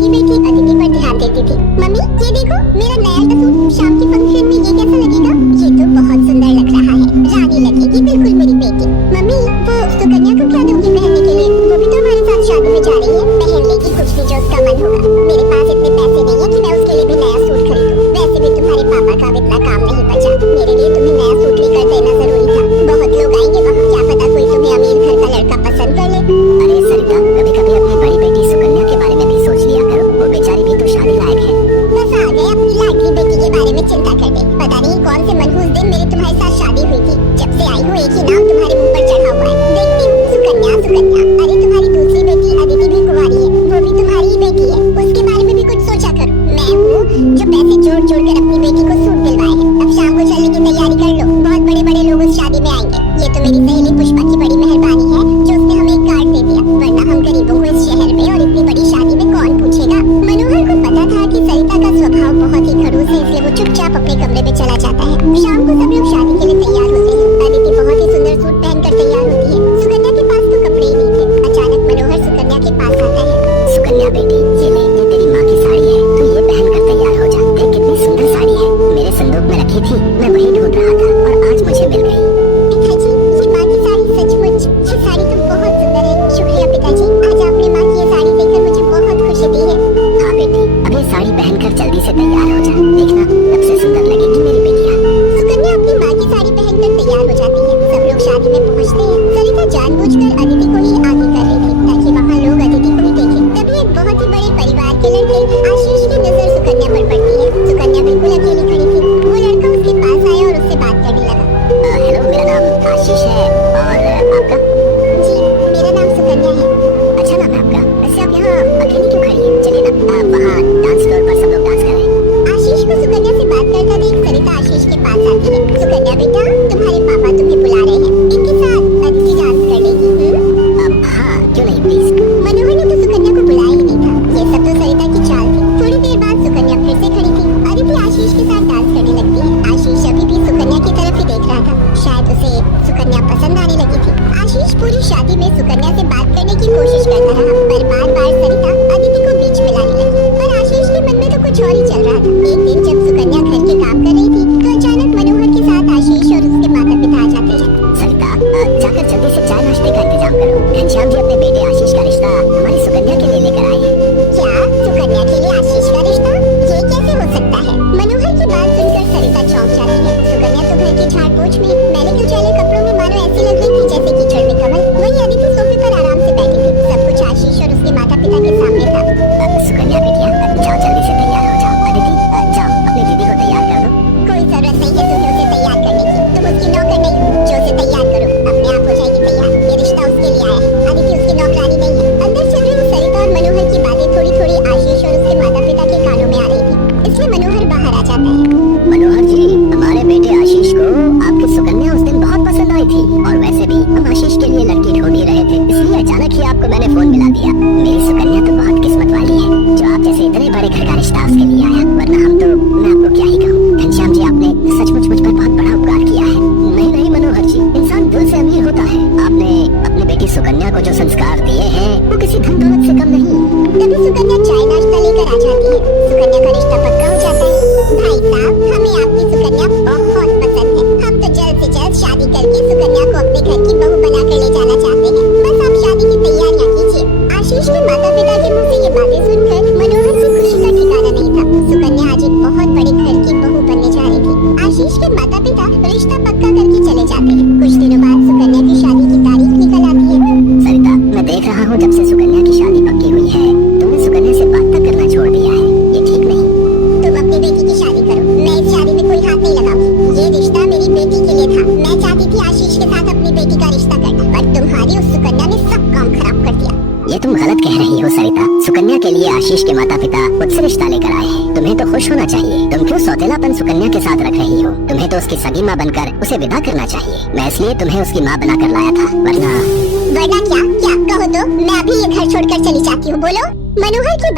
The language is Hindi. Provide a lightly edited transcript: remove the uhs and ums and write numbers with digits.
लगी बैठी अदिति पर ध्यान देती थी। मम्मी ये देखो मेरा नया सूट शाम के फंक्शन में ये कैसा लगेगा? ये तो बहुत सुंदर लग रहा है, रानी लगेगी बिल्कुल मेरी बेटी। मम्मी वो सुकन्या को क्या दूंगी पहनने के लिए? वो भी तो हमारे साथ शादी में जा रही है, पहन लेगी कुछ भी जो उसका मन होगा। मेरे पास इतने पैसे नहीं है कि मैं उसके लिए भी नया सूट खरीदूं। वैसे भी तुम्हारे पापा का इतना काम नहीं बचा, मेरे लिए तुम्हें नया सूट लेकर देना जरूरी था। बहुत लोग आएंगे वहाँ, क्या पता कोई तुम्हें अमीर घर का लड़का पसंद कर ले। अरे सरिता, कभी कभी अपनी बड़ी बेटी सुकन्या के बारे में भी सोच लिया करो, वो बेचारी भी तो शादी लायक है। बस आ गए अपनी लाडली बेटी के बारे में चिंता करने। पता नहीं कौन से मनहूस दिन मेरी तुम्हारे साथ शादी हुई थी, जब से आई हूँ एक ही नाम तुम्हारे मुंह पर चढ़ा हुआ है। देखती हूँ सुकन्या सुकन्या। अरे तुम्हारी दूसरी बेटी अदिति भी कुंवारी है, वो भी तुम्हारी ही बेटी है, उसके बारे में भी कुछ सोचा करो। मैं हूँ जो पैसे जोड़ जोड़ कर अपनी बेटी को सूट दिलवाए हैं। अब शाम को चलने की तैयारी कर लो, बहुत बड़े बड़े लोग उस शादी में आएंगे। ये तो मेरी सहेली पुष्पा की बड़ी मेहरबानी है जो उसने हमें एक कार्ड दे दिया, वरना हम गरीबों को इस शहर में और इतनी बड़ी शादी में कौन पूछेगा। मनोहर को पता था कि सरिता का स्वभाव बहुत ही खड़ूस है, इसलिए वो चुपचाप अपने कमरे में चला जाता है। शाम को सब लोग शादी के लिए तैयार होते हैं। अदिति बहुत ही सुंदर सूट पहनकर तैयार होती है। सुकन्या के पास तो कपड़े ही नहीं थे। अचानक मनोहर सुकन्या के पास आता है। सुकन्या बेटी, ये ले, ये तेरी माँ की साड़ी है, तू ये पहनकर तैयार हो जा। देख कितनी सुंदर साड़ी है, मेरे संदूक में रखी थी, मैं वही ढूंढ रहा था और आज मुझे मिल गई। पिताजी ये माँ की साड़ी सचमुच, ये साड़ी तो बहुत सुंदर है। शुक्रिया पिताजी, आज आपने माँ की ये साड़ी देखकर मुझे बहुत खुशी दी है। हाँ बेटी, अब ये साड़ी पहनकर जल्दी से तैयार हो जा, देखना कब से सुंदर लगेगी मेरी बेटिया। सुकन्या अपनी माँ की साड़ी पहनकर तैयार हो जाती है। सब लोग शादी में पहुँचते हैं। सरिता जानबूझकर अदिति को ही आगे कर रही थी ताकि वहाँ लोग अदिति को ही देखें। तभी एक बहुत ही बड़े परिवार के लड़के आशीष की नजर सुकन्या पर पड़ती है। सुकन्या बिल्कुल अकेली खड़ी थी। वो लड़का उसके पास आया और उससे बात करने लगा। हेलो, मेरा नाम आशीष है और आपका? जी मेरा नाम सुकन्या है। अच्छा नाम है आपका। वैसे आप यहाँ अकेली क्यों खड़ी हैं? चलिए ना, वहाँ डांस फ्लोर पर सब लोग डांस कर रहे हैं। आशीष को सुकन्या से बात करता देख सरिता आशीष के पास आती है। सुकन्या बेटा, तुम्हारे पापा तुम्हें बुला रहे हैं, इनके साथ अदिति डांस कर लेगी। हाँ क्यों नहीं, प्लीज। मनोहर ने तो सुकन्या को बुलाया ही नहीं था। ये सब तो सरिता की चाल थी। थोड़ी देर बाद सुकन्या फिर से खड़ी थी। अदिति आशीष के साथ डांस करने लगती है। आशीष अभी भी सुकन्या की तरफ ही देख रहा था, शायद उसे सुकन्या पसंद आने लगी थी। आशीष पूरी शादी में सुकन्या से बात करने की कोशिश करता रहा, पर बार बार सरिता अदिति को बीच में लाने लगी। पर आशीष के मन में तो कुछ और ही चल रहा था। एक दिन जब सुकन्या घर के काम कर रही थी तो अचानक मनोहर के साथ आशीष और उसके माता पिता आ जाते हैं। सरिता, जाकर जल्दी से चाय नाश्ते का इंतजाम करो। घनश्याम जी अपने बेटे आशीष का रिश्ता हमारी सुकन्या के लिए लेकर आए हैं। क्या सुकन्या के लिए आशीष का रिश्ता? ये कैसे हो सकता है? मनोहर की बात सुनकर सरिता चौंक जाती है। सुकन्या तो घर की झाड़ पोंछ में मैंने कुचैले कपड़ों में मानो ऐसी लग रही थी जैसे कीचड़ में कमल। वही अदिति सोफे पर आराम से बैठी थी। सब कुछ आशीष और उसके माता पिता के सामने था। सुकन्या बेटिया, जाओ जल्दी से तैयार हो जाओ। अदिति, जाओ अपनी दीदी को तैयार कर दो। कोई जरूरत नहीं है तुम्हें उसे तैयार करने की, तुम उसकी नौकर नहीं हो जो उसे तैयार करो। अपने आप हो जाएगी तैयार, ये रिश्ता उसके लिए आया है। अदिति उसकी नौकरानी नहीं है। अंदर चल रही सरिता और मनोहर की बातें थोड़ी थोड़ी आशीष और उसके माता पिता के कानों में आ रही थी, इसलिए मनोहर बाहर आ जाता है। मनोहर जी, हमारे बेटे आशीष को आपकी सुकन्या उस दिन बहुत पसंद आई थी और वैसे भी हम आशीष के लिए लड़की ढूंढ ही रहे थे, इसलिए अचानक ही आपको मैंने फोन मिला दिया। मेरी सुकन्या तो बहुत किस्मत वाली है जो आप जैसे इतने बड़े घर का रिश्ता उसके लिए आया, वरना मैं आपको क्या ही कहूँ। घनश्याम जी, आपने सचमुच मुझ पर बहुत बड़ा उपकार किया है। नहीं नहीं मनोहर जी, इंसान दिल से अमीर होता है। आपने अपनी बेटी सुकन्या को जो संस्कार दिए हैं वो किसी धन दौलत से कम नहीं। तभी सुकन्या चाय नाश्ता लेकर आ जाती है। सुकन्या का रिश्ता पक्का हो जाता है। भाई साहब, हमें आपकी सुकन्या बहुत पसंद है। हम तो जल्द से जल्द शादी करके सुकन्या को अपने घर की बहू बनाकर ले जाना चाहते हैं। बस आप शादी की तैयारियां कीजिए। आशीष के माता पिता के मुंह से ये बातें सुनकर मनोहर की खुशी का ठिकाना नहीं था। सुकन्या आज एक बहुत बड़े घर की बहू बनने जा रही थी। आशीष के माता पिता रिश्ता पक्का करके चले जाते हैं। कुछ दिनों बाद सुकन्या की शादी की तारीख निकल आती है। सरिता, मैं देख रहा हूँ जब से सुकन्या की शादी पक्की हुई है तुमने सुकन्या से बात तक करना छोड़ दिया है, ये ठीक नहीं। तुम अपनी बेटी की शादी करो, मैं इस शादी में कोई हाथ नहीं लगाऊंगी। ये रिश्ता मेरी बेटी के लिए था। मैं चाहती थी आशीष के साथ अपनी बेटी का रिश्ता करना, पर तुम्हारी उस सुकन्या ने सब काम खराब कर दिया। ये तुम गलत कह रही हो सरिता। सुकन्या के लिए आशीष के माता पिता मुझसे रिश्ता लेकर आए हैं, तुम्हें तो खुश होना चाहिए। तुम क्यों सौतेलापन सुकन्या के साथ रख रही हो? तुम्हें तो उसकी सगी माँ बनकर उसे विदा करना चाहिए। मैं इसलिए तुम्हें उसकी माँ बनाकर लाया था, वरना क्या? क्या कहो तो मैं अभी ये घर छोड़कर चली जाती हूँ। बोलो। मनोहर की